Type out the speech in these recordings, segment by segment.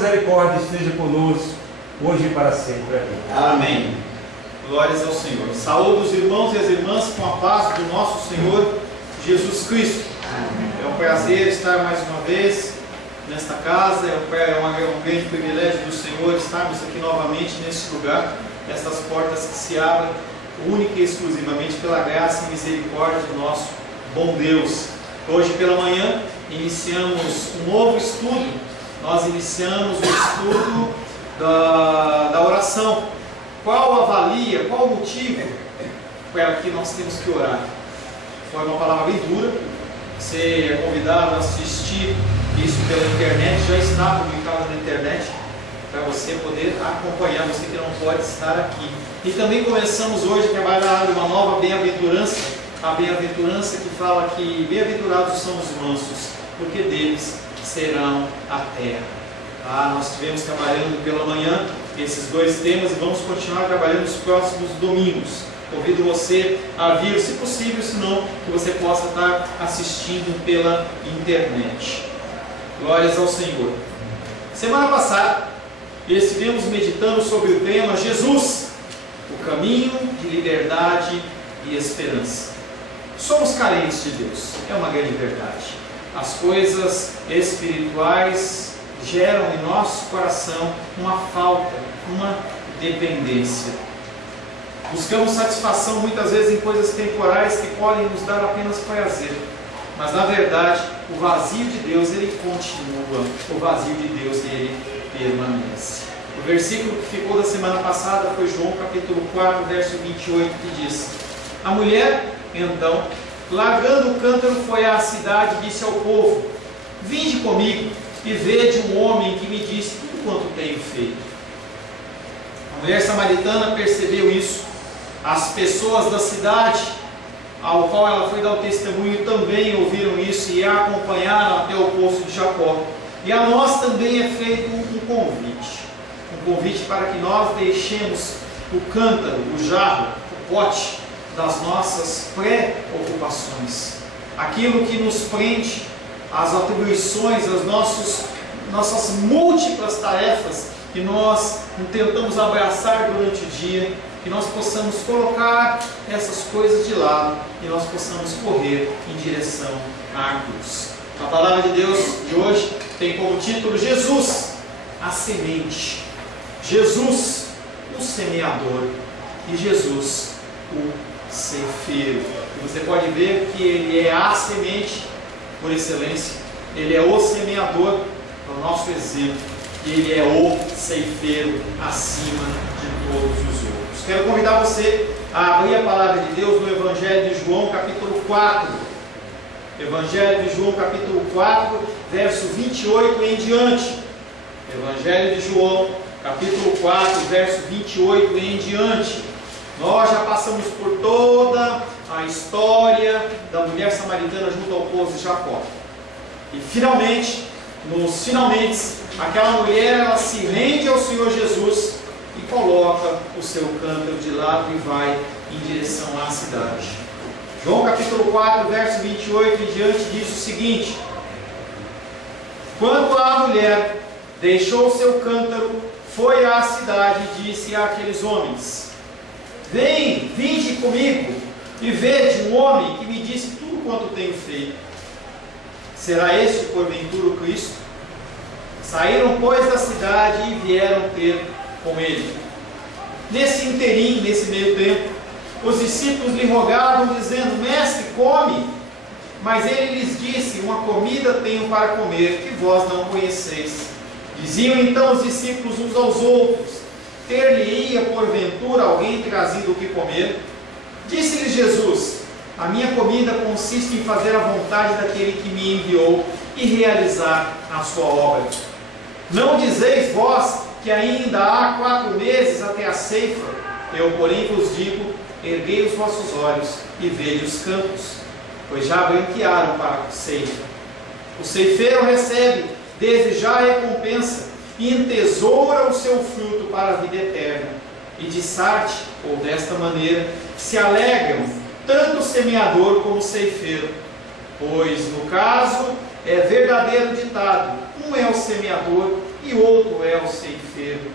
Misericórdia esteja conosco, hoje e para sempre. Amém. Glórias ao Senhor. Saúdo os irmãos e as irmãs com a paz do nosso Senhor Jesus Cristo. Amém. É um prazer estar mais uma vez nesta casa, é um grande privilégio do Senhor estarmos aqui novamente neste lugar, estas portas que se abrem única e exclusivamente pela graça e misericórdia do nosso bom Deus. Hoje pela manhã iniciamos um novo estudo. Nós iniciamos o estudo da oração. Qual avalia, qual o motivo para que nós temos que orar? Foi uma palavra bem dura. Você é convidado a assistir isso pela internet, já está publicado na internet, para você poder acompanhar, você que não pode estar aqui. E também começamos hoje a trabalhar uma nova bem-aventurança, a bem-aventurança que fala que bem-aventurados são os mansos, porque deles serão a terra. Nós estivemos trabalhando pela manhã esses dois temas e vamos continuar trabalhando nos próximos domingos. Convido você a vir, se possível, se não, que você possa estar assistindo pela internet. Glórias ao Senhor. Semana passada, estivemos meditando sobre o tema Jesus, o caminho de liberdade e esperança. Somos carentes de Deus, é uma grande verdade. As coisas espirituais geram em nosso coração uma falta, uma dependência. Buscamos satisfação muitas vezes em coisas temporais que podem nos dar apenas prazer. Mas na verdade, o vazio de Deus, ele continua. O vazio de Deus, ele permanece. O versículo que ficou da semana passada foi João capítulo 4, verso 28, que diz: A mulher, então, largando o cântaro, foi à cidade e disse ao povo: Vinde comigo e vede um homem que me disse tudo quanto tenho feito. A mulher samaritana percebeu isso. As pessoas da cidade, ao qual ela foi dar o testemunho, também ouviram isso e a acompanharam até o poço de Jacó. E a nós também é feito um convite para que nós deixemos o cântaro, o jarro, o pote das nossas preocupações, aquilo que nos prende, as atribuições, as nossas múltiplas tarefas que nós tentamos abraçar durante o dia, que nós possamos colocar essas coisas de lado e nós possamos correr em direção à cruz. A palavra de Deus de hoje tem como título Jesus, a semente, Jesus, o semeador, e Jesus, o ceifeiro. E você pode ver que ele é a semente por excelência, ele é o semeador, é o nosso exemplo, e ele é o ceifeiro acima de todos os outros. Quero convidar você a abrir a palavra de Deus no Evangelho de João, capítulo 4. Evangelho de João, capítulo 4, verso 28 em diante. Evangelho de João, capítulo 4, verso 28 em diante. Nós já passamos por toda a história da mulher samaritana junto ao poço de Jacó. E finalmente, aquela mulher, ela se rende ao Senhor Jesus e coloca o seu cântaro de lado e vai em direção à cidade. João capítulo 4, verso 28 em diante diz o seguinte: Quando a mulher deixou o seu cântaro, foi à cidade e disse àqueles homens: Vinde comigo e vede um homem que me disse tudo quanto tenho feito. Será este porventura o Cristo? Saíram, pois, da cidade e vieram ter com ele. Nesse interim, nesse meio tempo, os discípulos lhe rogavam, dizendo: Mestre, come. Mas ele lhes disse: Uma comida tenho para comer, que vós não conheceis. Diziam então os discípulos uns aos outros: Ter-lhe-ia porventura alguém trazido o que comer? Disse-lhe Jesus: A minha comida consiste em fazer a vontade daquele que me enviou e realizar a sua obra. Não dizeis vós que ainda há 4 meses até a ceifa? Eu, porém, vos digo: erguei os vossos olhos e vede os campos, pois já branquearam para a ceifa. O ceifeiro recebe desde já a recompensa e entesoura o seu fruto para a vida eterna. E de Sarte, ou desta maneira, se alegram tanto o semeador como o ceifeiro. Pois, no caso, é verdadeiro ditado: um é o semeador e outro é o ceifeiro.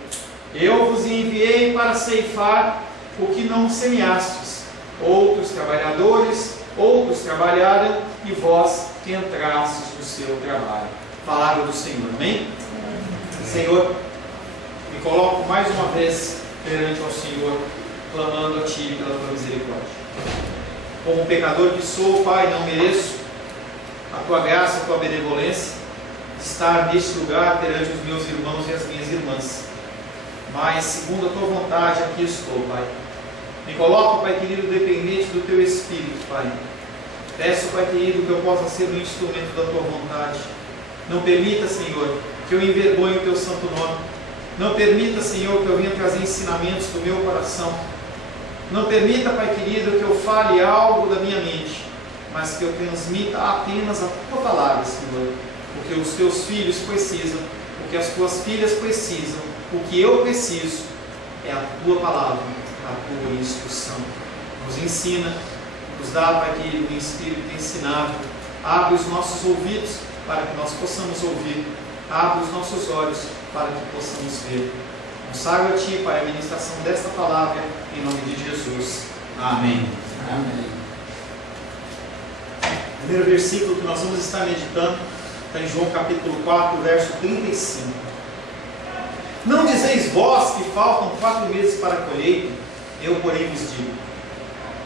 Eu vos enviei para ceifar o que não semeastes. Outros trabalhadores, outros trabalharam, e vós que entrastes no seu trabalho. Palavra do Senhor, amém? Senhor, me coloco mais uma vez perante ao Senhor, clamando a Ti pela Tua misericórdia. Como pecador que sou, Pai, não mereço a Tua graça, a Tua benevolência, de estar neste lugar perante os meus irmãos e as minhas irmãs. Mas, segundo a Tua vontade, aqui estou, Pai. Me coloco, Pai querido, dependente do Teu Espírito, Pai. Peço, Pai querido, que eu possa ser um instrumento da Tua vontade. Não permita, Senhor, que eu envergonhe o Teu santo nome. Não permita, Senhor, que eu venha trazer ensinamentos do meu coração. Não permita, Pai querido, que eu fale algo da minha mente, mas que eu transmita apenas a Tua palavra, Senhor. O que os Teus filhos precisam, o que as Tuas filhas precisam, o que eu preciso é a Tua palavra, a Tua instrução. Nos ensina, nos dá, Pai querido, um espírito ensinável. Abre os nossos ouvidos para que nós possamos ouvir. Abre os nossos olhos para que possamos ver. Consagro a Ti, Pai, a ministração desta palavra, em nome de Jesus. Amém. Amém. O primeiro versículo que nós vamos estar meditando está em João capítulo 4, verso 35. Não dizeis vós que faltam 4 meses para a colheita? Eu, porém, vos digo: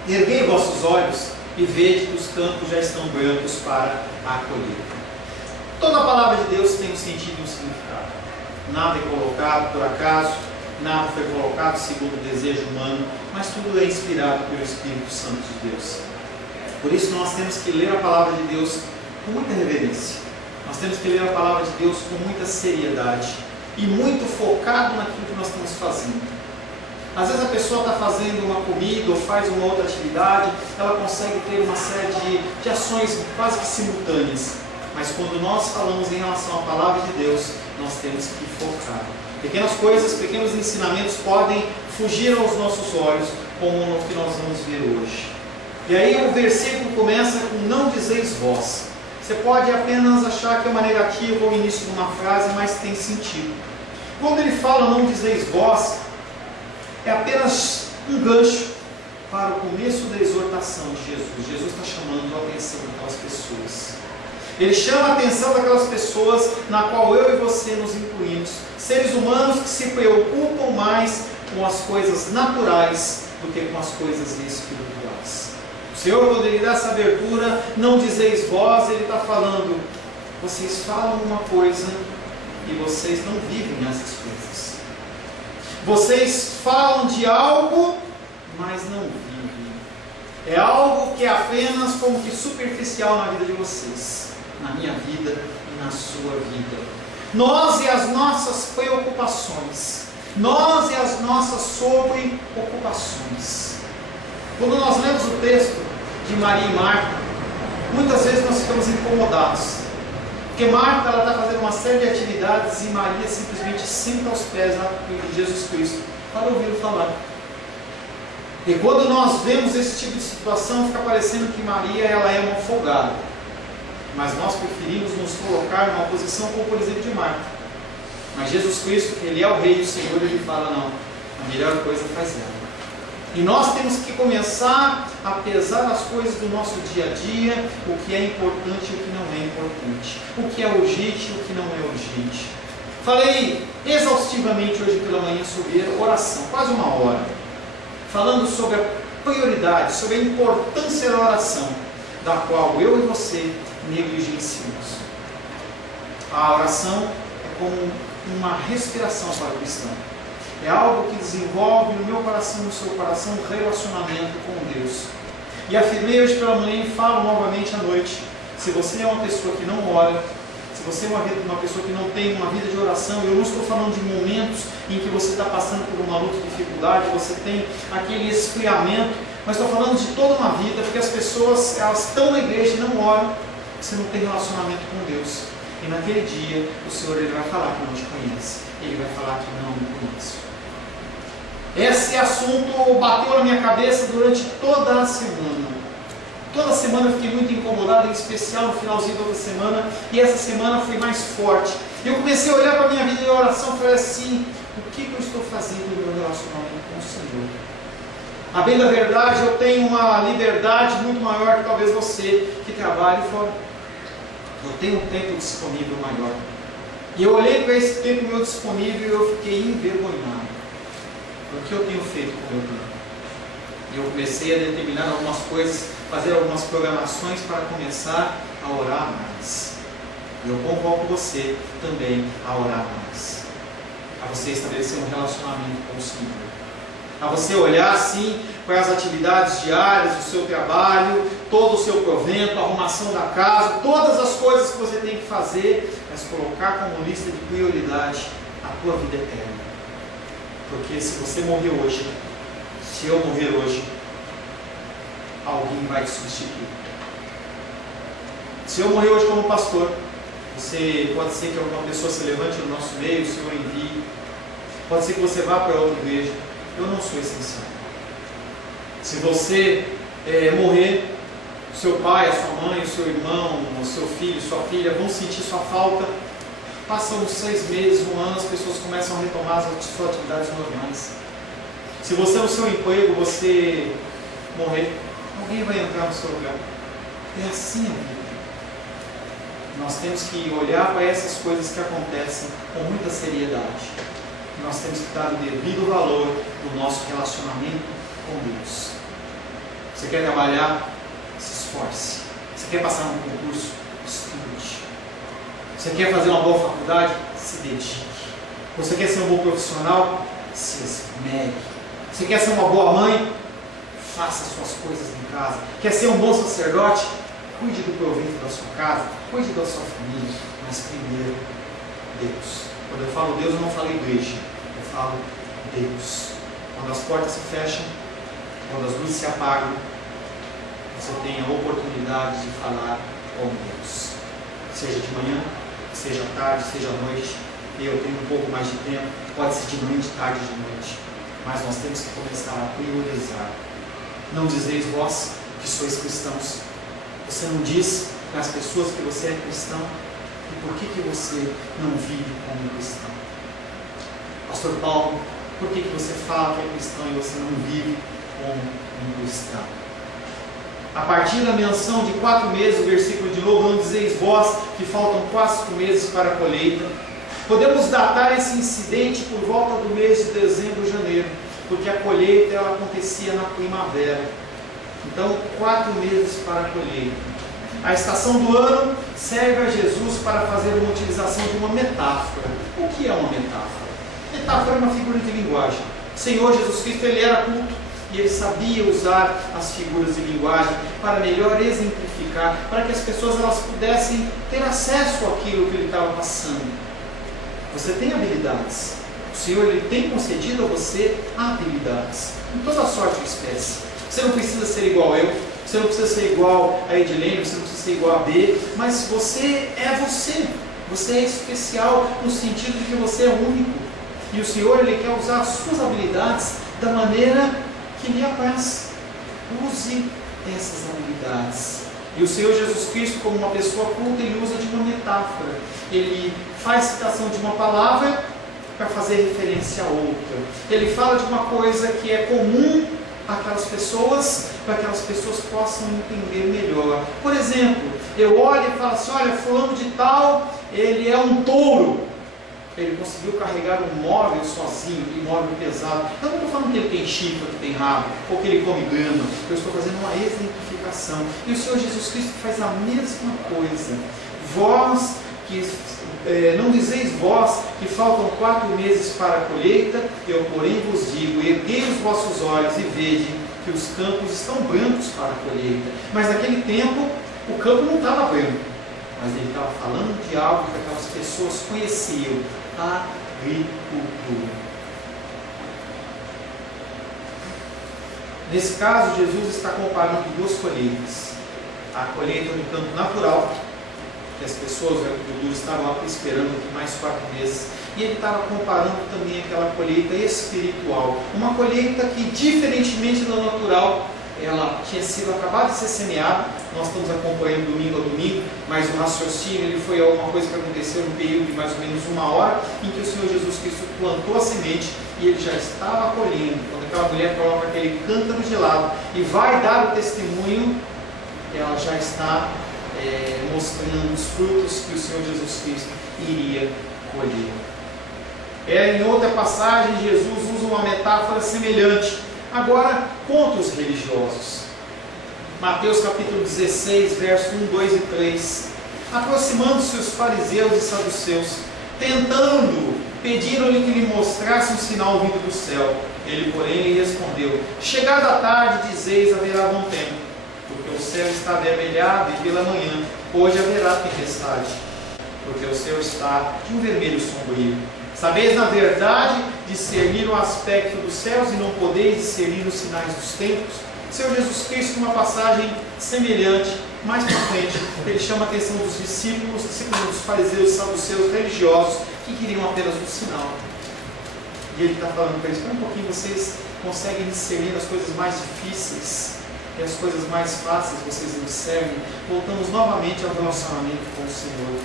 erguei vossos olhos e vede que os campos já estão brancos para a colheita. Toda a palavra de Deus tem um sentido e um significado. Nada é colocado por acaso, nada foi colocado segundo o desejo humano, mas tudo é inspirado pelo Espírito Santo de Deus. Por isso nós temos que ler a palavra de Deus com muita reverência. Nós temos que ler a palavra de Deus com muita seriedade e muito focado naquilo que nós estamos fazendo. Às vezes a pessoa está fazendo uma comida ou faz uma outra atividade, ela consegue ter uma série de ações quase que simultâneas. Mas quando nós falamos em relação à palavra de Deus, nós temos que focar. Pequenas coisas, pequenos ensinamentos podem fugir aos nossos olhos, como no que nós vamos ver hoje. E aí o versículo começa com não dizeis vós. Você pode apenas achar que é uma negativa ou início de uma frase, mas tem sentido. Quando ele fala não dizeis vós, é apenas um gancho para o começo da exortação de Jesus. Jesus está chamando a atenção daquelas pessoas. Ele chama a atenção daquelas pessoas na qual eu e você nos incluímos. Seres humanos que se preocupam mais com as coisas naturais do que com as coisas espirituais. O Senhor, quando Ele dá essa abertura, não dizeis vós, Ele está falando, vocês falam uma coisa e vocês não vivem essas coisas. Vocês falam de algo, mas não vivem. É algo que é apenas como que superficial na vida de vocês, na minha vida e na sua vida. Nós e as nossas preocupações, nós e as nossas sobreocupações. Quando nós lemos o texto de Maria e Marta, muitas vezes nós ficamos incomodados, porque Marta está fazendo uma série de atividades e Maria simplesmente senta aos pés de Jesus Cristo para ouvi-lo falar. E quando nós vemos esse tipo de situação, fica parecendo que Maria ela é uma folgada. Mas nós preferimos nos colocar numa posição como, por exemplo, de Marta. Mas Jesus Cristo, Ele é o Rei e o Senhor, Ele fala, não, a melhor coisa faz ela. E nós temos que começar a pesar as coisas do nosso dia a dia, o que é importante e o que não é importante, o que é urgente e o que não é urgente. Falei exaustivamente hoje pela manhã sobre oração, quase 1 hora, falando sobre a prioridade, sobre a importância da oração, da qual eu e você negligenciamos. A oração é como uma respiração para o cristão. É algo que desenvolve no meu coração e no seu coração um relacionamento com Deus. E afirmei hoje pela manhã e falo novamente à noite. Se você é uma pessoa que não ora, se você é uma pessoa que não tem uma vida de oração, eu não estou falando de momentos em que você está passando por uma luta de dificuldade, você tem aquele esfriamento, mas estou falando de toda uma vida, porque as pessoas elas estão na igreja e não oram, você não tem relacionamento com Deus. E naquele dia, o Senhor ele vai falar que não te conhece. Ele vai falar que não me conhece. Esse assunto bateu na minha cabeça durante toda a semana. Toda semana eu fiquei muito incomodado, em especial no finalzinho da outra semana. E essa semana foi mais forte. E eu comecei a olhar para a minha vida de oração e falei assim, o que eu estou fazendo no meu relacionamento com o Senhor? A bem da verdade, eu tenho uma liberdade muito maior que talvez você que trabalhe fora. Eu tenho um tempo disponível maior. E eu olhei para esse tempo meu disponível e eu fiquei envergonhado. O que eu tenho feito com o meu tempo? E eu comecei a determinar algumas coisas, fazer algumas programações para começar a orar mais. E eu convoco você também a orar mais. A você estabelecer um relacionamento com o Senhor. A você olhar assim para as atividades diárias do seu trabalho, todo o seu provento, a arrumação da casa, todas as coisas que você tem que fazer, mas colocar como lista de prioridade a tua vida eterna. Porque se você morrer hoje, se eu morrer hoje, alguém vai te substituir. Se eu morrer hoje como pastor, pode ser que alguma pessoa se levante no nosso meio, o Senhor envie, pode ser que você vá para outra igreja. Eu não sou essencial. Se você morrer, seu pai, a sua mãe, o seu irmão, o seu filho, sua filha vão sentir sua falta. Passam uns 6 meses, 1 ano, as pessoas começam a retomar as suas atividades normais. Se você no seu emprego, você morrer, alguém vai entrar no seu lugar. É assim a vida. Nós temos que olhar para essas coisas que acontecem com muita seriedade. Nós temos que dar o devido valor do nosso relacionamento com Deus. Você quer trabalhar? Se esforce. Você quer passar num concurso? Estude. Você quer fazer uma boa faculdade? Se dedique. Você quer ser um bom profissional? Se esmere. Você quer ser uma boa mãe? Faça as suas coisas em casa. Quer ser um bom sacerdote? Cuide do provento da sua casa, cuide da sua família, mas primeiro, Deus. Quando eu falo Deus, eu não falo igreja, eu falo Deus. Quando as portas se fecham, quando as luzes se apagam, você tem a oportunidade de falar com Deus. Seja de manhã, seja à tarde, seja à noite. Eu tenho um pouco mais de tempo, pode ser de manhã, de tarde, de noite. Mas nós temos que começar a priorizar. Não dizeis vós que sois cristãos. Você não diz para as pessoas que você é cristão? E por que você não vive como cristão? Pastor Paulo, por que você fala que é cristão e você não vive como um cristão? A partir da menção de 4 meses, o versículo de novo, não dizeis vós que faltam 4 meses para a colheita. Podemos datar esse incidente por volta do mês de dezembro, janeiro, porque a colheita ela acontecia na primavera. Então, 4 meses para a colheita. A estação do ano serve a Jesus para fazer uma utilização de uma metáfora. O que é uma metáfora? Metáfora é uma figura de linguagem. O Senhor Jesus Cristo, ele era culto e ele sabia usar as figuras de linguagem para melhor exemplificar, para que as pessoas elas pudessem ter acesso àquilo que ele estava passando. Você tem habilidades. O Senhor ele tem concedido a você habilidades, em toda sorte de espécie. Você não precisa ser igual eu, você não precisa ser igual a Edilene, você não precisa ser igual a B, mas você é você. Você é especial no sentido de que você é único. E o Senhor ele quer usar as suas habilidades da maneira que lhe apraz. Use essas habilidades. E o Senhor Jesus Cristo, como uma pessoa culta, ele usa de uma metáfora. Ele faz citação de uma palavra para fazer referência a outra. Ele fala de uma coisa que é comum aquelas pessoas, para que aquelas pessoas possam entender melhor. Por exemplo, eu olho e falo assim, olha, fulano de tal, ele é um touro. Ele conseguiu carregar um móvel sozinho, um móvel pesado. Eu não estou falando que ele tem chifre, que tem rabo, ou que ele come grama. Eu estou fazendo uma exemplificação. E o Senhor Jesus Cristo faz a mesma coisa. Vós que não dizeis vós que faltam 4 meses para a colheita, eu porém vos digo, erguei os vossos olhos e vede que os campos estão brancos para a colheita. Mas naquele tempo o campo não estava branco, mas ele estava falando de algo que aquelas pessoas conheciam, a agricultura. Nesse caso, Jesus está comparando 2 colheitas. A colheita no campo natural, que as pessoas, os agricultores estavam esperando aqui mais 4 meses, e ele estava comparando também aquela colheita espiritual, uma colheita que, diferentemente da natural, ela tinha sido acabada de ser semeada. Nós estamos acompanhando domingo a domingo, mas o raciocínio ele foi alguma coisa que aconteceu no período de mais ou menos 1 hora, em que o Senhor Jesus Cristo plantou a semente e ele já estava colhendo. Quando aquela mulher coloca aquele cântaro gelado e vai dar o testemunho, ela já está mostrando os frutos que o Senhor Jesus Cristo iria colher. Em outra passagem, Jesus usa uma metáfora semelhante, agora contra os religiosos. Mateus capítulo 16, verso 1, 2 e 3. Aproximando-se os fariseus e saduceus, tentando, pediram-lhe que lhe mostrasse um sinal vindo do céu. Ele, porém, lhe respondeu: chegada a tarde, dizeis, haverá bom tempo, porque o céu está avermelhado, e pela manhã hoje haverá tempestade, porque o céu está de um vermelho sombrio. Sabeis, na verdade, discernir o aspecto dos céus, e não podeis discernir os sinais dos tempos? O Senhor Jesus Cristo, numa passagem semelhante, mais para frente, ele chama a atenção dos discípulos dos fariseus, saduceus, religiosos, que queriam apenas um sinal. E ele está falando para eles: espera um pouquinho, vocês conseguem discernir as coisas mais difíceis, e as coisas mais fáceis vocês não discernem. Voltamos novamente ao relacionamento com o Senhor.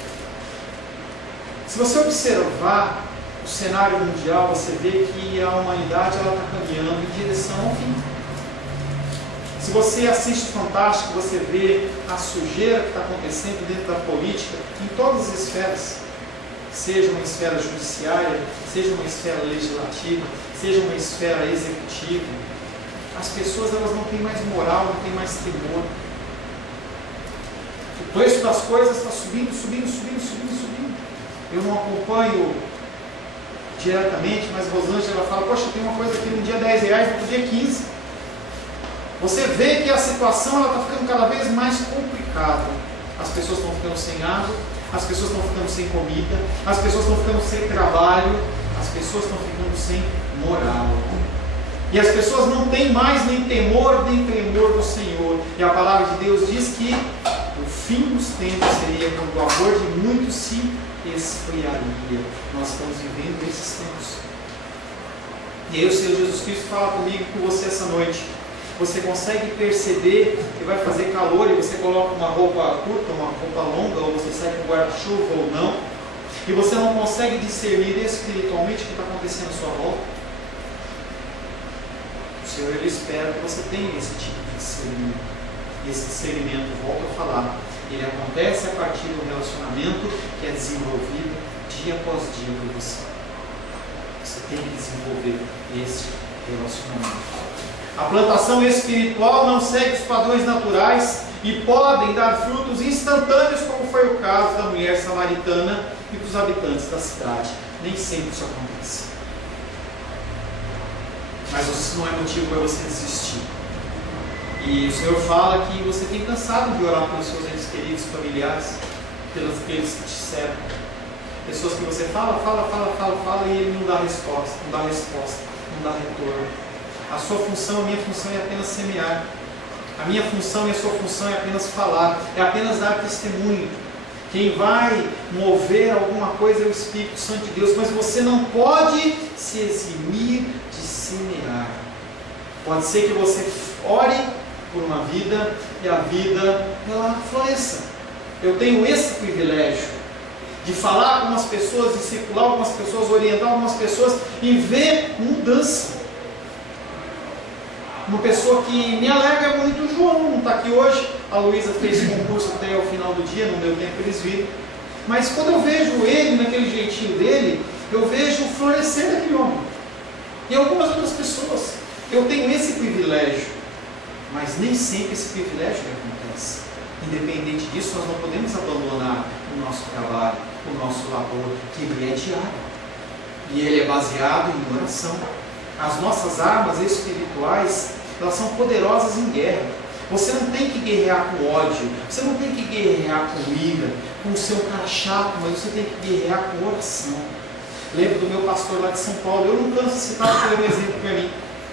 Se você observar o cenário mundial, você vê que a humanidade está caminhando em direção ao fim. Se você assiste Fantástico, você vê a sujeira que está acontecendo dentro da política, em todas as esferas, seja uma esfera judiciária, seja uma esfera legislativa, seja uma esfera executiva. As pessoas elas não têm mais moral, não têm mais temor. O preço das coisas está subindo. Eu não acompanho diretamente, mas Rosângela fala: poxa, tem uma coisa aqui no dia R$10, no outro dia 15. Você vê que a situação está ficando cada vez mais complicada. As pessoas estão ficando sem água, as pessoas estão ficando sem comida, as pessoas estão ficando sem trabalho, as pessoas estão ficando sem moral. E as pessoas não têm mais nem temor nem tremor do Senhor. E a palavra de Deus diz que o fim dos tempos seria quando o amor de muitos se esfriaria. Nós estamos vivendo esses tempos. E aí o Senhor Jesus Cristo fala comigo e com você essa noite. Você consegue perceber que vai fazer calor e você coloca uma roupa curta, uma roupa longa, ou você sai com guarda-chuva ou não, e você não consegue discernir espiritualmente o que está acontecendo à sua volta? O Senhor ele espera que você tenha esse tipo de discernimento. E esse discernimento, volto a falar, ele acontece a partir do relacionamento que é desenvolvido dia após dia por você. Você tem que desenvolver esse relacionamento. A plantação espiritual não segue os padrões naturais e podem dar frutos instantâneos, como foi o caso da mulher samaritana e dos habitantes da cidade. Nem sempre isso acontece. Mas isso não é motivo para você desistir. E o Senhor fala que você tem cansado de orar pelos seus entes queridos, familiares, pelos aqueles que te cercam. Pessoas que você fala e ele não dá resposta, não dá retorno. A sua função, a minha função é apenas semear. A minha função e a sua função é apenas falar, é apenas dar testemunho. Quem vai mover alguma coisa é o Espírito Santo de Deus, mas você não pode se eximir de semear. Pode ser que você ore por uma vida e a vida ela floresça. Eu tenho esse privilégio de falar com algumas pessoas, discipular algumas pessoas, orientar algumas pessoas e ver mudança. Uma pessoa que me alegra muito, o João não está aqui hoje. A Luísa fez concurso até o final do dia, não deu tempo para eles virem. Mas quando eu vejo ele naquele jeitinho dele, eu vejo o florescer daquele homem. E algumas outras pessoas. Eu tenho esse privilégio, mas nem sempre esse privilégio acontece. Independente disso, nós não podemos abandonar o nosso trabalho, o nosso labor, que ele é diário. E ele é baseado em oração. As nossas armas espirituais, elas são poderosas em guerra. Você não tem que guerrear com ódio, você não tem que guerrear com ira, com o seu cara chato, mas você tem que guerrear com oração. Lembro do meu pastor lá de São Paulo, eu não canso de citar, porque ele é um exemplo para mim.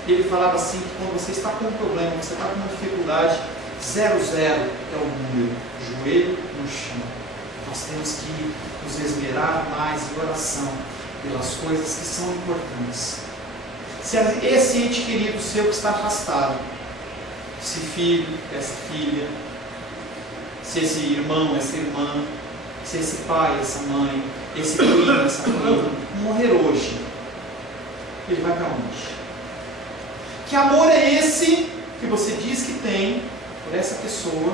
Ele falava assim, que quando você está com um problema, você está com uma dificuldade, 0-0 é o número, joelho no chão. Nós temos que nos esmerar mais em oração pelas coisas que são importantes. Se esse ente querido seu que está afastado, esse filho, essa filha, se esse irmão, essa irmã, se esse pai, essa mãe, esse primo, essa prima, morrer hoje, ele vai para onde? Que amor é esse que você diz que tem por essa pessoa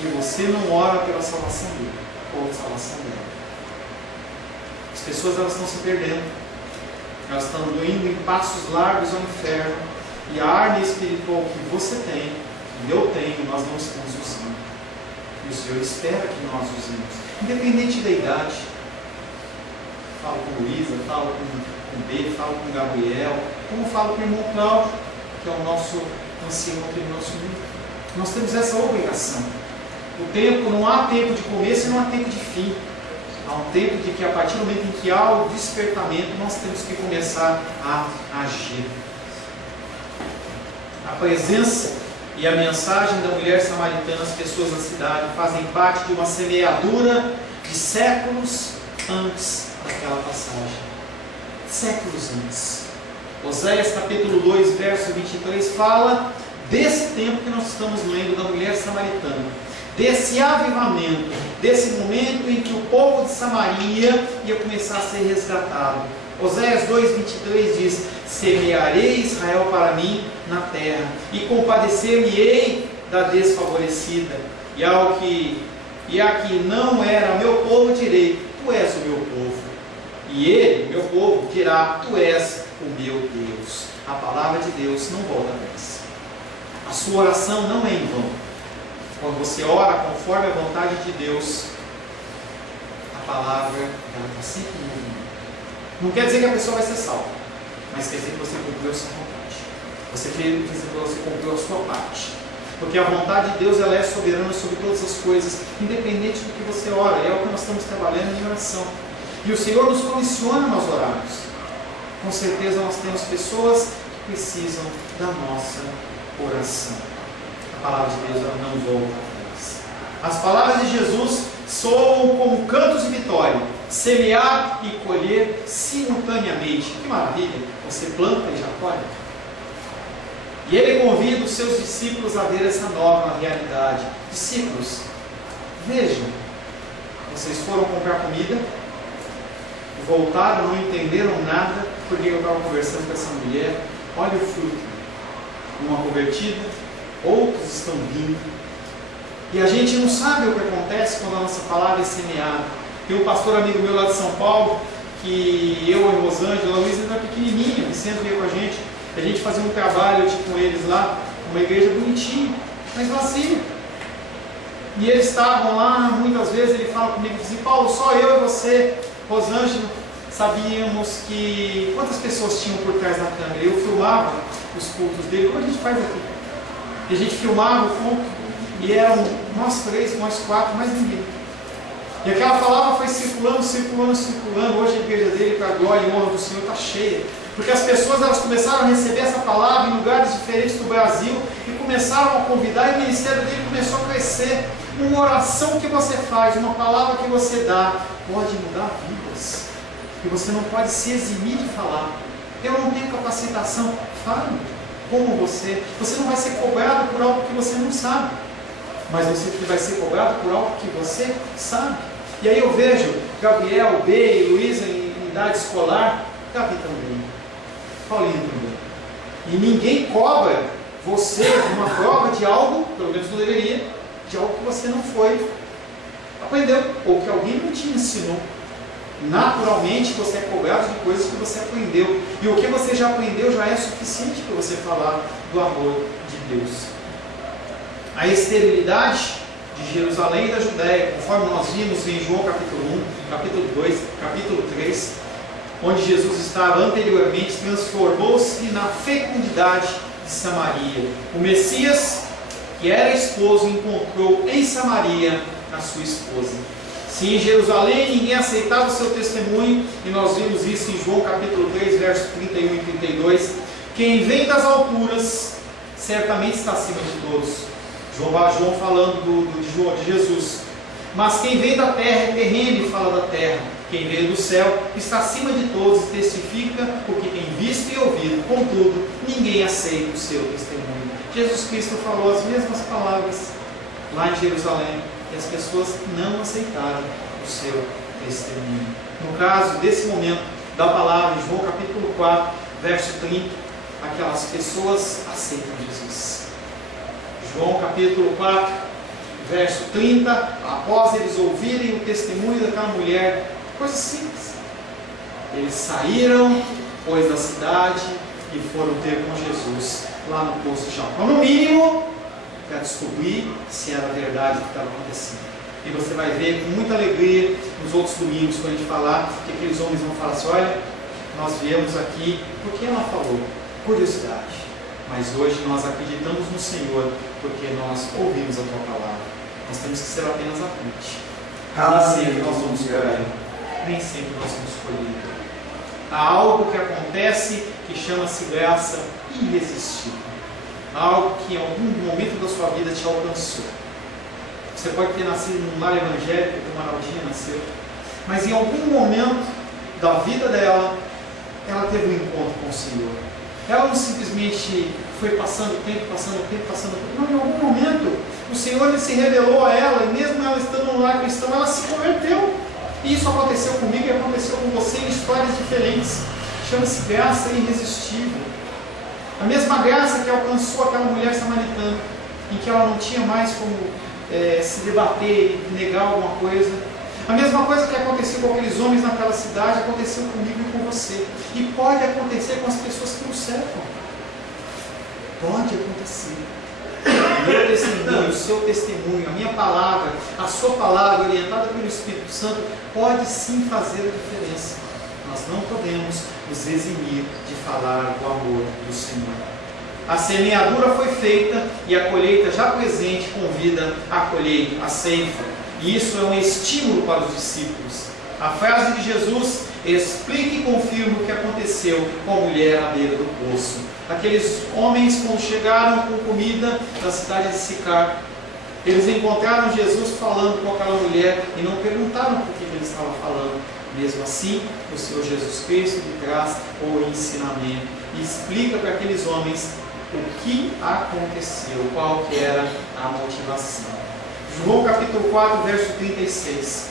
e você não ora pela salvação dele ou a salvação dela? As pessoas, elas estão se perdendo, elas estão indo em passos largos ao inferno, e a arma espiritual que você tem, que eu tenho, nós não estamos usando. E o Senhor espera que nós usemos, independente da idade. Falo com Luísa, falo com B, falo com Gabriel, como falo com o irmão Cláudio, que é o nosso ancião aqui no nosso mundo. Nós temos essa obrigação. O tempo, não há tempo de começo e não há tempo de fim. Há um tempo de que, a partir do momento em que há o despertamento, nós temos que começar a agir. A presença e a mensagem da mulher samaritana às pessoas da cidade fazem parte de uma semeadura de séculos antes daquela passagem. Séculos antes. Oséias capítulo 2, verso 23 fala desse tempo que nós estamos lendo, da mulher samaritana, desse avivamento, desse momento em que o povo de Samaria ia começar a ser resgatado. Oséias 2,23 diz: semearei Israel para mim na terra, e compadecer-me-ei da desfavorecida, e a que não era meu povo direi: tu és o meu povo, e ele, meu povo, dirá: tu és o meu Deus. A palavra de Deus não volta atrás. A sua oração não é em vão. Quando você ora conforme a vontade de Deus, a palavra está sempre no movimento. Não quer dizer que a pessoa vai ser salva, mas quer dizer que você cumpriu a sua vontade. Você quer dizer que você cumpriu a sua parte. Porque a vontade de Deus, ela é soberana sobre todas as coisas, independente do que você ora. É o que nós estamos trabalhando em oração. E o Senhor nos comissiona nós orarmos. Com certeza nós temos pessoas que precisam da nossa oração. A palavra de Deus, ela não volta atrás. As palavras de Jesus soam como cantos de vitória: semear e colher simultaneamente. Que maravilha! Você planta e já colhe. E ele convida os seus discípulos a ver essa nova realidade. Discípulos, vejam, vocês foram comprar comida, voltaram, não entenderam nada, porque eu estava conversando com essa mulher. Olha o fruto. Uma convertida, outros estão vindo. E a gente não sabe o que acontece quando a nossa palavra é semeada. Tem um pastor amigo meu lá de São Paulo, que eu e Rosângela, a Luísa era pequenininha, sempre veio com a gente. A gente fazia um trabalho com eles lá, uma igreja bonitinha, mas vazia. E eles estavam lá, muitas vezes ele fala comigo, diz assim: Paulo, só eu e você, Rosângela, sabíamos que quantas pessoas tinham por trás da câmera. Eu filmava os cultos dele, como a gente faz aqui. E a gente filmava o culto, e eram nós três, nós quatro, mais ninguém. E aquela palavra foi circulando, circulando, circulando. Hoje a igreja dele, para a glória e honra do Senhor, está cheia. Porque as pessoas, elas começaram a receber essa palavra em lugares diferentes do Brasil e começaram a convidar, e o ministério dele começou a crescer. Uma oração que você faz, uma palavra que você dá, pode mudar vidas. E você não pode se eximir de falar. Eu não tenho capacitação. Fale como você. Você não vai ser cobrado por algo que você não sabe, mas você vai ser cobrado por algo que você sabe. E aí eu vejo Gabriel, B e Luísa em idade escolar, Gabi também, Paulinho também. E ninguém cobra você uma prova de algo, pelo menos não deveria, de algo que você não aprendeu, ou que alguém não te ensinou. Naturalmente você é cobrado de coisas que você aprendeu. E o que você já aprendeu já é suficiente para você falar do amor de Deus. A esterilidade de Jerusalém e da Judéia, conforme nós vimos em João capítulo 1, capítulo 2, capítulo 3, onde Jesus estava anteriormente, transformou-se na fecundidade de Samaria. O Messias, que era esposo, encontrou em Samaria a sua esposa. Se em Jerusalém ninguém aceitava o seu testemunho, e nós vimos isso em João capítulo 3, versos 31 e 32, quem vem das alturas certamente está acima de todos. João falando de Jesus. Mas quem vem da terra é terreno e fala da terra. Quem veio do céu está acima de todos e testifica o que tem visto e ouvido. Contudo, ninguém aceita o seu testemunho. Jesus Cristo falou as mesmas palavras lá em Jerusalém e as pessoas não aceitaram o seu testemunho. No caso desse momento da palavra, em João capítulo 4, verso 30, aquelas pessoas aceitam Jesus. João capítulo 4, verso 30, após eles ouvirem o testemunho daquela mulher, coisa simples, eles saíram, pois, da cidade e foram ter com Jesus lá no poço de Jacó, no mínimo, para descobrir se era verdade o que estava acontecendo. E você vai ver com muita alegria nos outros domingos, quando a gente falar, que aqueles homens vão falar assim: olha, nós viemos aqui porque ela falou, curiosidade. Mas hoje nós acreditamos no Senhor porque nós ouvimos a tua palavra. Nós temos que ser apenas a ponte. Nem sempre nós vamos escolher. Nem sempre nós vamos escolher. Há algo que acontece que chama-se graça irresistível. Algo que em algum momento da sua vida te alcançou. Você pode ter nascido num lar evangélico, como a Naldinha nasceu, mas em algum momento da vida dela, ela teve um encontro com o Senhor. Ela não simplesmente foi passando o tempo, não, em algum momento o Senhor se revelou a ela, e mesmo ela estando no lar cristão, ela se converteu. E isso aconteceu comigo e aconteceu com você em histórias diferentes. Chama-se graça irresistível. A mesma graça que alcançou aquela mulher samaritana, em que ela não tinha mais como se debater e negar alguma coisa. A mesma coisa que aconteceu com aqueles homens naquela cidade, aconteceu comigo e com você. E pode acontecer com as pessoas que nos cercam. Pode acontecer. O meu testemunho, o seu testemunho, a minha palavra, a sua palavra, orientada pelo Espírito Santo, pode sim fazer a diferença. Nós não podemos nos eximir de falar do amor do Senhor. A semeadura foi feita e a colheita já presente convida a colheita, a ceifa. E isso é um estímulo para os discípulos. A frase de Jesus explica e confirma o que aconteceu com a mulher à beira do poço. Aqueles homens, quando chegaram com comida da cidade de Sicar, eles encontraram Jesus falando com aquela mulher e não perguntaram por que ele estava falando. Mesmo assim, o Senhor Jesus Cristo lhe traz o ensinamento e explica para aqueles homens o que aconteceu, qual que era a motivação. João capítulo 4, verso 36.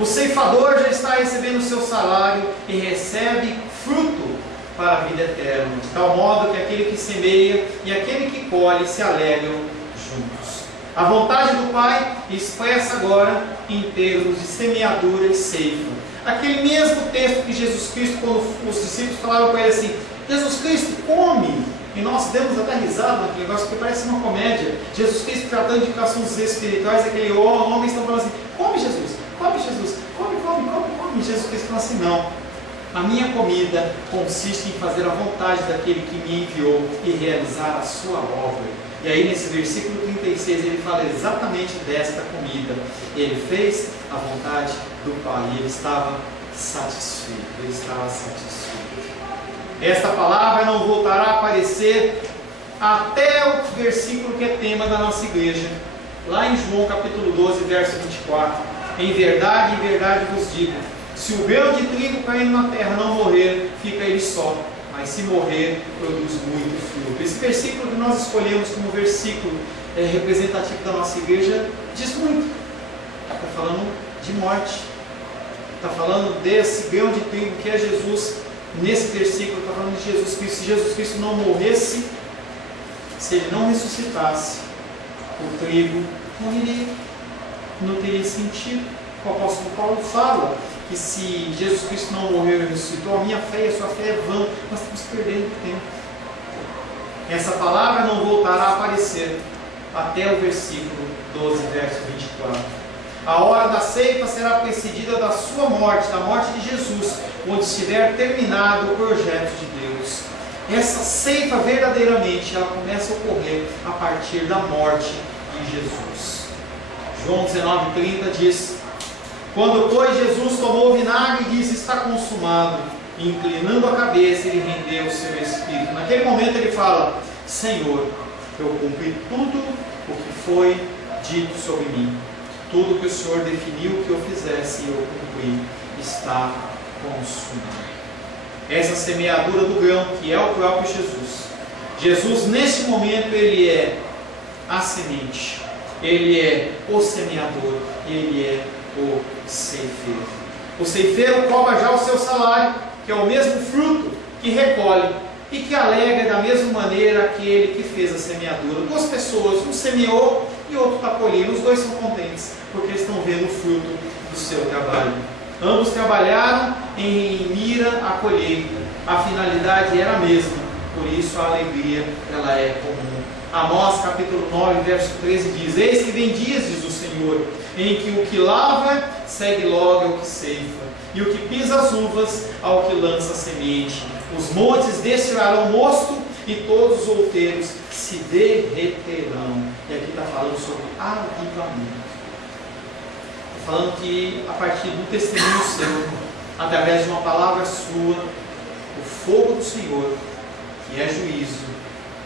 O ceifador já está recebendo o seu salário e recebe fruto para a vida eterna, de tal modo que aquele que semeia e aquele que colhe se alegram juntos. A vontade do Pai expressa agora em termos de semeadura e ceifa. Aquele mesmo texto que Jesus Cristo, quando os discípulos falaram com ele assim: Jesus Cristo, come! E nós demos até risada naquele negócio, porque parece uma comédia. Jesus Cristo tratando de assuntos espirituais, aquele homem está falando assim: come Jesus, come Jesus, come. E Jesus Cristo fala assim: não, a minha comida consiste em fazer a vontade daquele que me enviou e realizar a sua obra. E aí nesse versículo 36 ele fala exatamente desta comida. Ele fez a vontade do Pai e ele estava satisfeito. Esta palavra não voltará a aparecer até o versículo que é tema da nossa igreja. Lá em João capítulo 12, verso 24. Em verdade vos digo, se o grão de trigo caindo na terra não morrer, fica ele só, mas se morrer, produz muito fruto. Esse versículo que nós escolhemos como versículo representativo da nossa igreja diz muito. Está falando de morte. Está falando desse grão de trigo que é Jesus. Nesse versículo está falando de Jesus Cristo. Se Jesus Cristo não morresse, se ele não ressuscitasse, o trigo morreria. Não teria sentido. O apóstolo Paulo fala que se Jesus Cristo não morreu e ressuscitou, a minha fé e a sua fé é vã. Nós estamos perdendo tempo. Essa palavra não voltará a aparecer até o versículo 12, verso 24. A hora da ceifa será precedida da sua morte, da morte de Jesus, onde estiver terminado o projeto de Deus. Essa ceifa verdadeiramente ela começa a ocorrer a partir da morte de Jesus. João 19:30 diz: quando, pois, Jesus tomou o vinagre e disse: está consumado, e inclinando a cabeça, ele rendeu o seu espírito. Naquele momento ele fala: Senhor, eu cumpri tudo o que foi dito sobre mim. Tudo que o Senhor definiu que eu fizesse, eu cumpri. Está consumado. Essa semeadura do grão, que é o próprio Jesus, Jesus, neste momento, Ele é a semente, Ele é o semeador, Ele é o ceifeiro. O ceifeiro cobra já o seu salário, que é o mesmo fruto que recolhe e que alega da mesma maneira aquele que fez a semeadura. Duas pessoas, um semeou e outro está colhendo. Os dois são contentes, porque estão vendo o fruto do seu trabalho. Ambos trabalharam em mira a colheita. A finalidade era a mesma, por isso a alegria ela é comum. Amós capítulo 9, verso 13 diz: eis que vem dias, diz o Senhor, em que o que lavra segue logo ao que ceifa, e o que pisa as uvas ao que lança a semente. Os montes destilharão mosto, e todos os outeiros se derreterão. E aqui está falando sobre avivamento. Está falando que a partir do testemunho seu, através de uma palavra sua, o fogo do Senhor, que é juízo,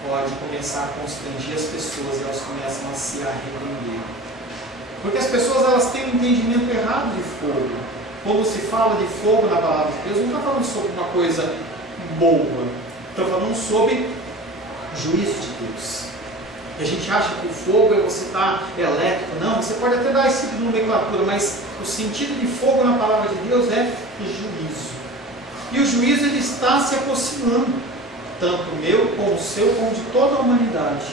pode começar a constranger as pessoas e elas começam a se arrepender. Porque as pessoas elas têm um entendimento errado de fogo. Quando se fala de fogo na palavra de Deus, não está falando sobre uma coisa boa, está falando sobre juízo de Deus. E a gente acha que o fogo é você estar elétrico. Não, você pode até dar esse tipo de nomenclatura, mas o sentido de fogo na palavra de Deus é juízo. E o juízo ele está se aproximando, tanto o meu, como o seu, como de toda a humanidade.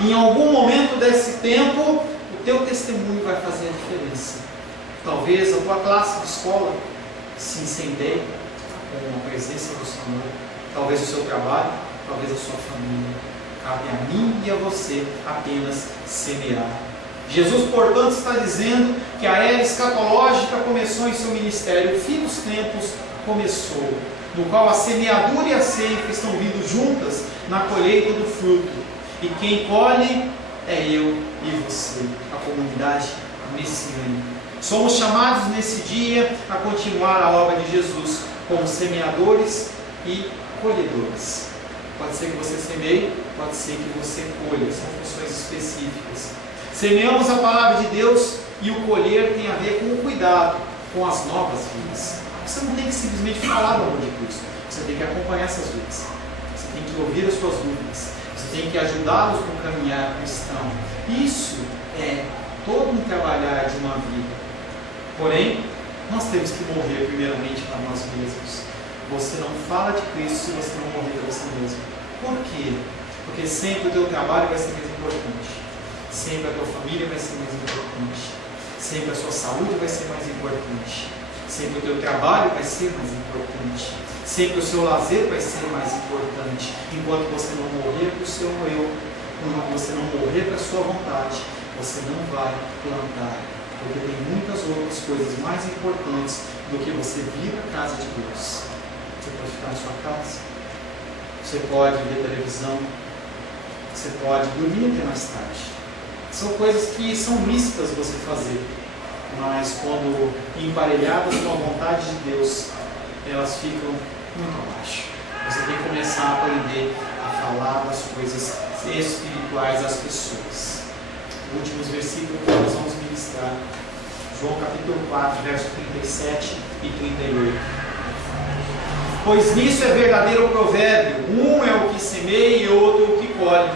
Em algum momento desse tempo, o teu testemunho vai fazer a diferença. Talvez a tua classe de escola se incendeie com a presença do Senhor. Talvez o seu trabalho, talvez a sua família. Cabe a mim e a você apenas semear. Jesus, portanto, está dizendo que a era escatológica começou em seu ministério. O fim dos tempos começou, no qual a semeadura e a ceifa estão vindo juntas na colheita do fruto. E quem colhe é eu e você, a comunidade messiânica. Somos chamados nesse dia a continuar a obra de Jesus como semeadores e colhedores. Pode ser que você semeie, pode ser que você colha, são funções específicas. Semeamos a palavra de Deus e o colher tem a ver com o cuidado com as novas vidas. Você não tem que simplesmente falar do amor de Cristo, você tem que acompanhar essas vidas, você tem que ouvir as suas dúvidas, você tem que ajudá-los no caminhar cristão. Isso é todo um trabalhar de uma vida. Porém, nós temos que morrer primeiramente para nós mesmos. Você não fala de Cristo se você não morrer para você mesmo. Por quê? Porque sempre o teu trabalho vai ser mais importante, sempre a tua família vai ser mais importante, sempre a sua saúde vai ser mais importante, sempre o teu trabalho vai ser mais importante, sempre o seu lazer vai ser mais importante. Enquanto você não morrer para o seu eu, enquanto você não morrer para a sua vontade, você não vai plantar, porque tem muitas outras coisas mais importantes do que você vir à casa de Deus. Você pode ficar na sua casa, você pode ver televisão, você pode dormir até mais tarde. São coisas que são lícitas você fazer, mas quando emparelhadas com a vontade de Deus, elas ficam muito abaixo. Você tem que começar a aprender a falar das coisas espirituais às pessoas. Últimos versículos que nós vamos ministrar. João capítulo 4, verso 37 e 38. Pois nisso é verdadeiro o provérbio: um é o que semeia e outro o que colhe.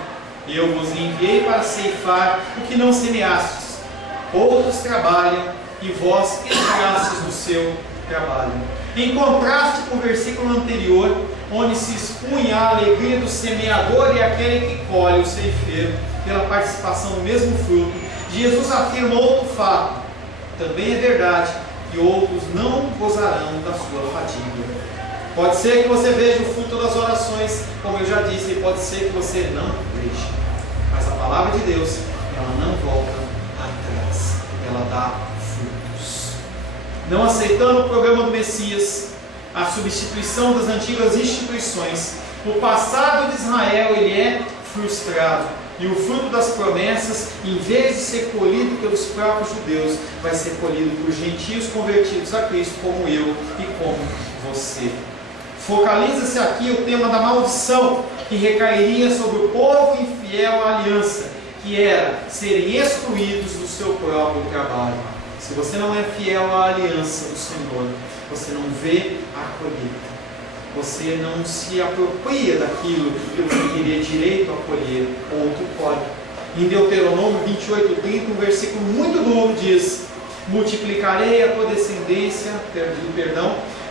Eu vos enviei para ceifar o que não semeastes. Outros trabalham e vós entrastes no seu trabalho. Em contraste com o versículo anterior, onde se expunha a alegria do semeador e aquele que colhe, o ceifeiro, pela participação no mesmo fruto, Jesus afirma outro fato: também é verdade que outros não gozarão da sua fadiga. Pode ser que você veja o fruto das orações, como eu já disse, e pode ser que você não veja. Mas a palavra de Deus, ela não volta atrás, ela dá frutos. Não aceitando o programa do Messias, a substituição das antigas instituições, o passado de Israel ele é frustrado. E o fruto das promessas, em vez de ser colhido pelos próprios judeus, vai ser colhido por gentios convertidos a Cristo, como eu e como você. Focaliza-se aqui o tema da maldição que recairia sobre o povo infiel à aliança, que era serem excluídos do seu próprio trabalho. Se você não é fiel à aliança do Senhor, você não vê a colheita. você não se apropria daquilo que você teria direito a colher, outro pode. Em Deuteronômio 28:30, um versículo muito duro diz: multiplicarei a tua descendência,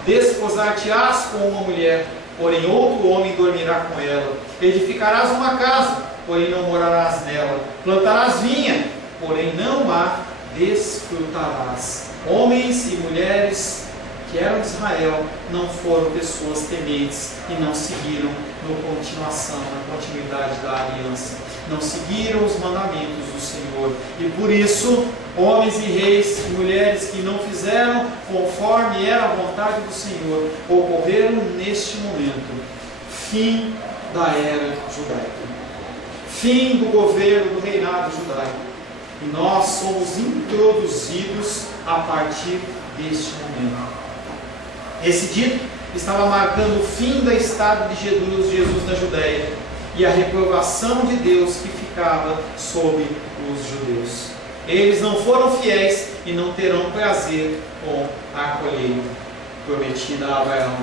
desposar-te-ás com uma mulher, porém outro homem dormirá com ela. Edificarás uma casa, porém não morarás nela. Plantarás vinha, porém não a desfrutarás. Homens e mulheres que eram de Israel não foram pessoas tementes e não seguiram na continuidade da aliança. Não seguiram os mandamentos do Senhor. E por isso, homens e reis e mulheres que não fizeram conforme era a vontade do Senhor, ocorreram neste momento. Fim da era judaica. Fim do governo, do reinado judaico. E nós somos introduzidos a partir deste momento. Esse dito estava marcando o fim da estada de Jesus na Judéia e a reprovação de Deus que ficava sobre os judeus. Eles não foram fiéis e não terão prazer com a colheita prometida a Abraão.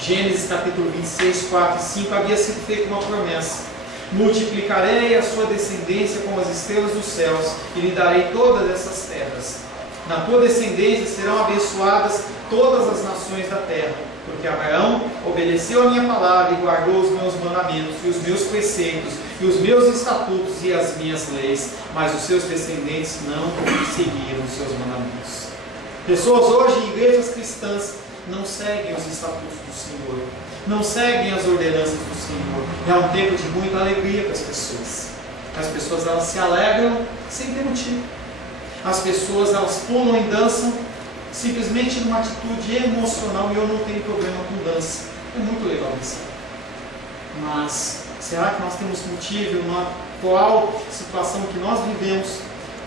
Gênesis capítulo 26, 4 e 5 havia sido feita uma promessa: multiplicarei a sua descendência como as estrelas dos céus e lhe darei todas essas terras. Na tua descendência serão abençoadas todas as nações da terra, porque Abraão obedeceu a minha palavra e guardou os meus mandamentos e os meus preceitos e os meus estatutos e as minhas leis, mas os seus descendentes não seguiram os seus mandamentos. Pessoas hoje em igrejas cristãs não seguem os estatutos do Senhor, não seguem as ordenanças do Senhor. É um tempo de muita alegria para as pessoas. As pessoas elas se alegram sem ter motivo. As pessoas elas pulam e dançam simplesmente numa atitude emocional, e eu não tenho problema com dança. É muito legal isso. Mas será que nós temos motivo na atual situação que nós vivemos,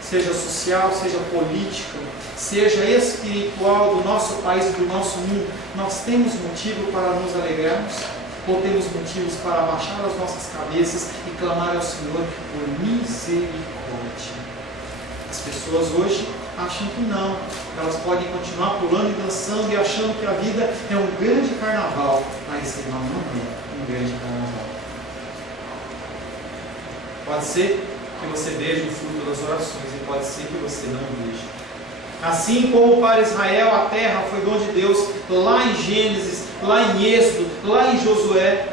seja social, seja política, seja espiritual do nosso país e do nosso mundo? Nós temos motivo para nos alegrarmos? Ou temos motivos para abaixar as nossas cabeças e clamar ao Senhor por misericórdia? As pessoas hoje acham que não, elas podem continuar pulando e dançando e achando que a vida é um grande carnaval, mas não é um grande carnaval. Pode ser que você veja o fruto das orações e pode ser que você não veja. Assim como para Israel a terra foi dom de Deus lá em Gênesis, lá em Êxodo, lá em Josué,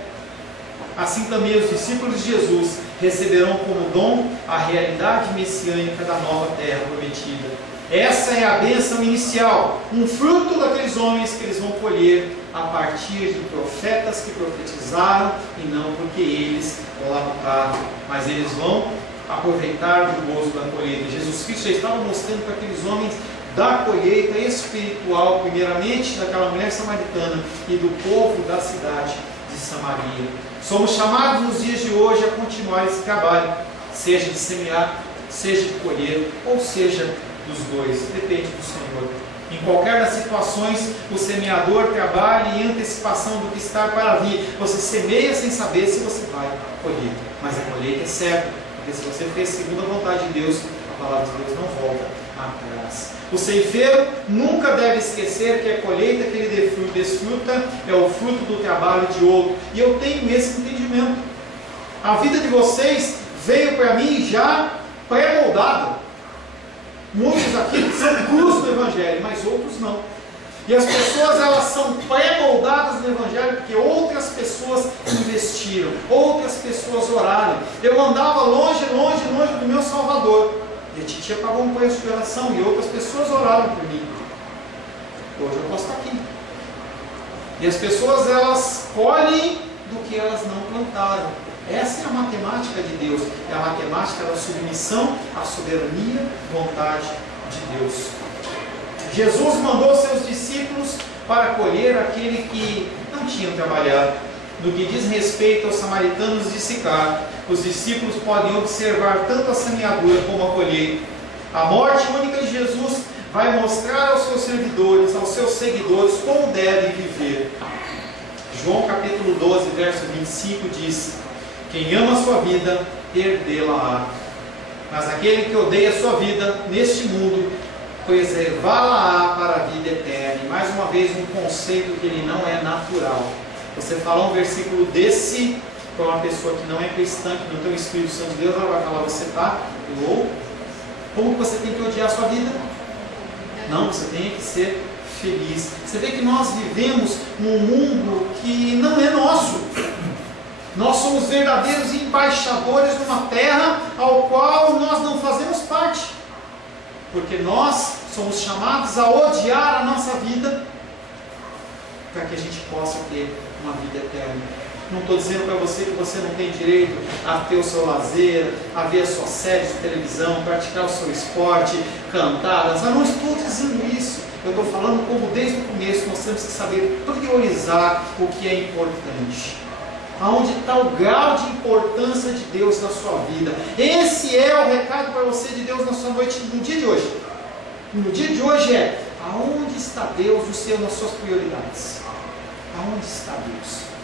assim também os discípulos de Jesus receberão como dom a realidade messiânica da nova terra prometida. Essa é a bênção inicial, um fruto daqueles homens que eles vão colher a partir de profetas que profetizaram, e não porque eles lamentaram, mas eles vão aproveitar do gozo da colheita. Jesus Cristo já estava mostrando para aqueles homens da colheita espiritual, primeiramente daquela mulher samaritana e do povo da cidade de Samaria. Somos chamados nos dias de hoje a continuar esse trabalho, seja de semear, seja de colher, ou seja dos dois, depende do Senhor. Em qualquer das situações, o semeador trabalha em antecipação do que está para vir. Você semeia sem saber se você vai colher, mas a colheita é certa, porque se você fez segundo a vontade de Deus, a palavra de Deus não volta atrás. O ceifeiro nunca deve esquecer que a colheita que ele desfruta é o fruto do trabalho de outro. E eu tenho esse entendimento. A vida de vocês veio para mim já pré-moldada. Muitos aqui são cruz do Evangelho, mas outros não. E as pessoas elas são pré-moldadas no Evangelho porque outras pessoas investiram, outras pessoas oraram. Eu andava longe do meu Salvador. E a titia pagou um preço de oração e outras pessoas oraram por mim. Hoje eu posso estar aqui. E as pessoas elas colhem do que elas não plantaram. Essa é a matemática de Deus. É a matemática da submissão à soberania e vontade de Deus. Jesus mandou seus discípulos para colher aquele que não tinham trabalhado. No que diz respeito aos samaritanos de Sicar, os discípulos podem observar tanto a semeadura como a colheita. A morte única de Jesus vai mostrar aos seus servidores, aos seus seguidores, como devem viver. João capítulo 12, verso 25 diz: quem ama a sua vida, perdê-la-á. Mas aquele que odeia a sua vida neste mundo, preservá-la-á para a vida eterna. E mais uma vez um conceito que ele não é natural. Você falar um versículo desse para uma pessoa que não é cristã, que não tem o Espírito Santo de Deus, ela vai falar: você está louco? Como que você tem que odiar a sua vida? Não, você tem que ser feliz. Você vê que nós vivemos num mundo que não é nosso. Nós somos verdadeiros embaixadores numa terra ao qual nós não fazemos parte. Porque nós somos chamados a odiar a nossa vida para que a gente possa ter uma vida eterna. Não estou dizendo para você que você não tem direito a ter o seu lazer, a ver as suas séries de televisão, praticar o seu esporte, cantar, dançar. Não estou dizendo isso. Eu estou falando como desde o começo nós temos que saber priorizar o que é importante. Aonde está o grau de importância de Deus na sua vida. Esse é o recado para você de Deus na sua noite, no dia de hoje. No dia de hoje é: aonde está Deus nas suas prioridades? Aonde está Deus?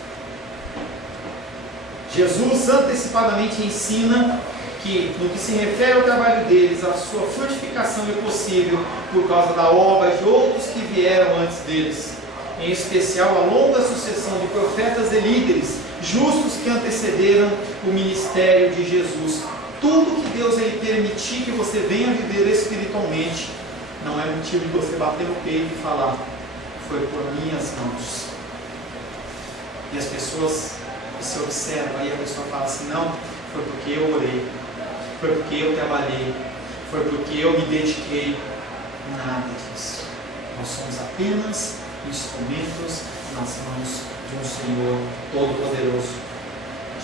Jesus antecipadamente ensina que, no que se refere ao trabalho deles, a sua frutificação é possível por causa da obra de outros que vieram antes deles. Em especial a longa sucessão de profetas e líderes justos que antecederam o ministério de Jesus. Tudo que Deus permitir que você venha viver espiritualmente não é motivo de você bater no peito e falar: foi por minhas mãos. E as pessoas se observam e a pessoa fala assim: não, foi porque eu orei, foi porque eu trabalhei, foi porque eu me dediquei. Nada disso. Nós somos apenas instrumentos nas mãos de um Senhor Todo-Poderoso.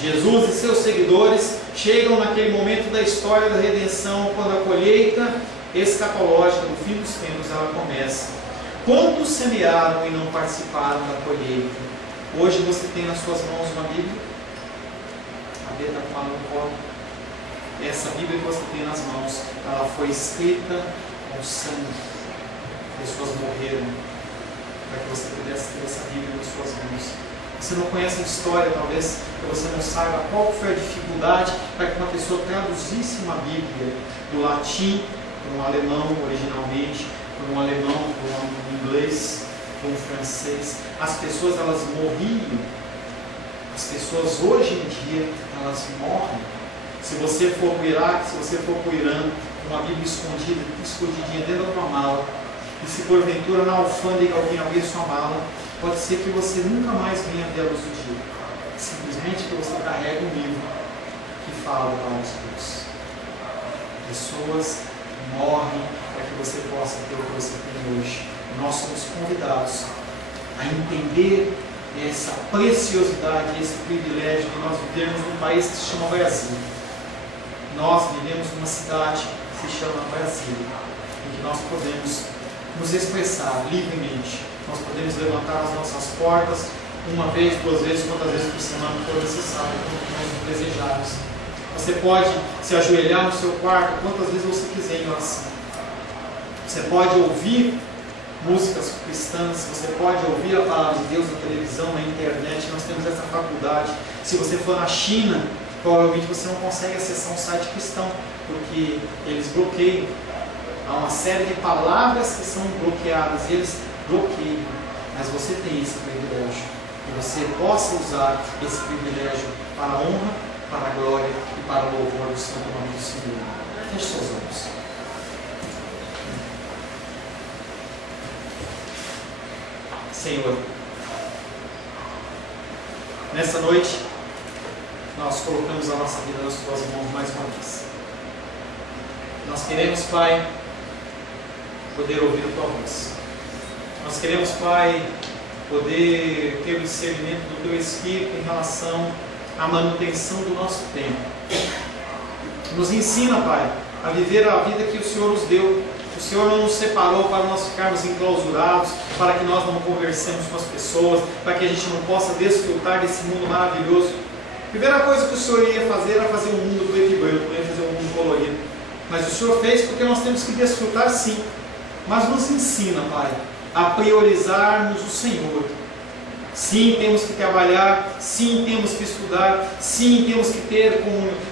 Jesus e seus seguidores chegam naquele momento da história da redenção, quando a colheita escatológica do fim dos tempos ela começa. Quantos semearam e não participaram da colheita? Hoje você tem nas suas mãos uma Bíblia. A Bíblia está com a mão no colo. Essa Bíblia que você tem nas mãos, ela foi escrita com sangue. Pessoas morreram para que você pudesse ter essa Bíblia nas suas mãos. Você não conhece a história, talvez, que você não saiba qual foi a dificuldade para que uma pessoa traduzisse uma Bíblia do latim para um alemão originalmente, para um alemão para um inglês, para um francês. As pessoas, elas morriam. As pessoas hoje em dia, elas morrem. Se você for para o Iraque, se você for para o Irã, uma Bíblia escondidinha dentro da tua mala, e se porventura na alfândega alguém abrir sua mala, pode ser que você nunca mais venha ver a luz do dia. Simplesmente que você carrega um livro que fala da palavra de Deus. Pessoas morrem para que você possa ter o que você tem hoje. Nós somos convidados a entender essa preciosidade, esse privilégio de nós vivermos num país que se chama Brasil. Nós vivemos numa cidade que se chama Brasil, em que nós podemos nos expressar livremente. Nós podemos levantar as nossas portas uma vez, duas vezes, quantas vezes por semana for necessário, quanto nós desejarmos. Você pode se ajoelhar no seu quarto quantas vezes você quiser em oração. Você pode ouvir músicas cristãs, você pode ouvir a palavra de Deus na televisão, na internet. Nós temos essa faculdade. Se você for na China, provavelmente você não consegue acessar um site cristão, porque eles bloqueiam. Há uma série de palavras que são bloqueadas e eles bloqueiam. Mas você tem esse privilégio. Que você possa usar esse privilégio para a honra, para a glória e para o louvor do santo nome do Senhor. Feche seus olhos. Senhor, nessa noite nós colocamos a nossa vida nas tuas mãos mais uma vez. Nós queremos, Pai, poder ouvir a tua voz. Nós queremos, Pai, poder ter o discernimento do teu Espírito em relação à manutenção do nosso tempo. Nos ensina, Pai, a viver a vida que o Senhor nos deu. O Senhor não nos separou para nós ficarmos enclausurados, para que nós não conversemos com as pessoas, para que a gente não possa desfrutar desse mundo maravilhoso. A primeira coisa que o Senhor ia fazer era fazer um mundo preto e branco, não ia fazer um mundo colorido. Mas o Senhor fez porque nós temos que desfrutar, sim. Mas nos ensina, Pai, a priorizarmos o Senhor. Sim, temos que trabalhar, sim, temos que estudar, sim, temos que ter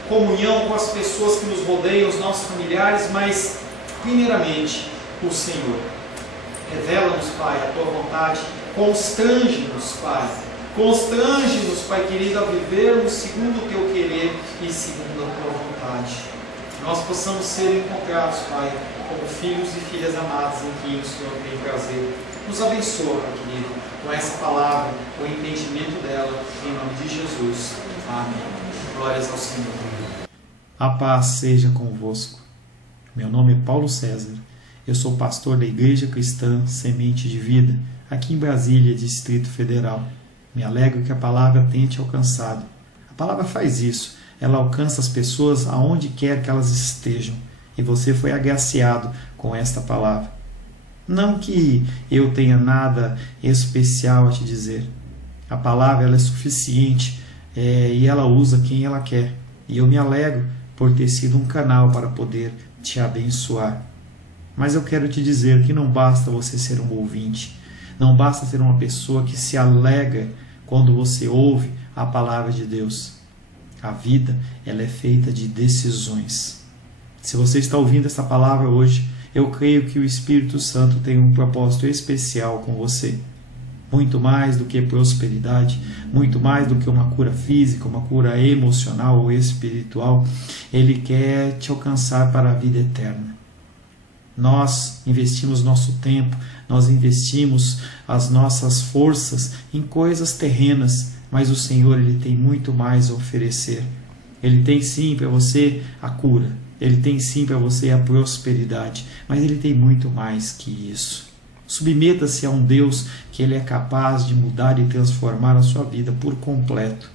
comunhão com as pessoas que nos rodeiam, os nossos familiares, mas primeiramente o Senhor. Revela-nos, Pai, a tua vontade, constrange-nos, Pai, Constrange-nos, Pai querido, a vivermos segundo o Teu querer e segundo a Tua vontade. Nós possamos ser encontrados, Pai, como filhos e filhas amadas em quem o Senhor tem prazer. Nos abençoa, Pai querido, com essa palavra, com o entendimento dela, em nome de Jesus. Amém. Glórias ao Senhor. A paz seja convosco. Meu nome é Paulo César. Eu sou pastor da Igreja Cristã Semente de Vida, aqui em Brasília, Distrito Federal. Me alegro que a palavra tenha te alcançado. A palavra faz isso. Ela alcança as pessoas aonde quer que elas estejam. E você foi agraciado com esta palavra. Não que eu tenha nada especial a te dizer. A palavra ela é suficiente e ela usa quem ela quer. E eu me alegro por ter sido um canal para poder te abençoar. Mas eu quero te dizer que não basta você ser um ouvinte. Não basta ser uma pessoa que se alegra quando você ouve a palavra de Deus. A vida ela é feita de decisões. Se você está ouvindo essa palavra hoje, eu creio que o Espírito Santo tem um propósito especial com você. Muito mais do que prosperidade, muito mais do que uma cura física, uma cura emocional ou espiritual, Ele quer te alcançar para a vida eterna. Nós investimos nosso tempo, nós investimos as nossas forças em coisas terrenas, mas o Senhor ele tem muito mais a oferecer. Ele tem sim para você a cura, Ele tem sim para você a prosperidade, mas Ele tem muito mais que isso. Submeta-se a um Deus que Ele é capaz de mudar e transformar a sua vida por completo.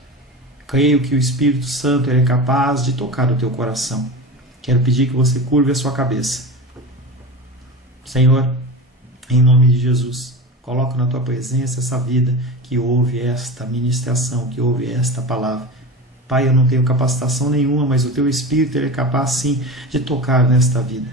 Creio que o Espírito Santo ele é capaz de tocar o teu coração. Quero pedir que você curve a sua cabeça. Senhor, em nome de Jesus, coloco na Tua presença essa vida que ouve esta ministração, que ouve esta palavra. Pai, eu não tenho capacitação nenhuma, mas o Teu Espírito ele é capaz sim de tocar nesta vida,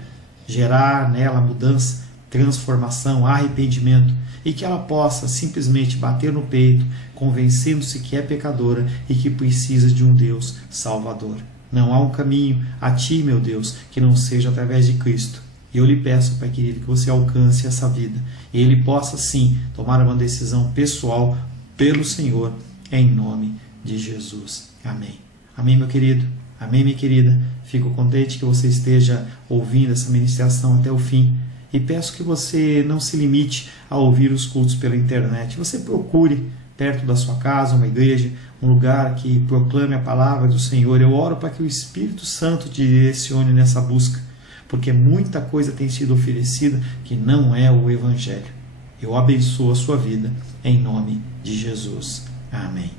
gerar nela mudança, transformação, arrependimento, e que ela possa simplesmente bater no peito, convencendo-se que é pecadora e que precisa de um Deus salvador. Não há um caminho a Ti, meu Deus, que não seja através de Cristo. E eu lhe peço, Pai querido, que você alcance essa vida e ele possa sim tomar uma decisão pessoal pelo Senhor, em nome de Jesus. Amém. Amém, meu querido. Amém, minha querida. Fico contente que você esteja ouvindo essa ministração até o fim. E peço que você não se limite a ouvir os cultos pela internet. Você procure perto da sua casa uma igreja, um lugar que proclame a palavra do Senhor. Eu oro para que o Espírito Santo te direcione nessa busca, porque muita coisa tem sido oferecida que não é o Evangelho. Eu abençoo a sua vida em nome de Jesus. Amém.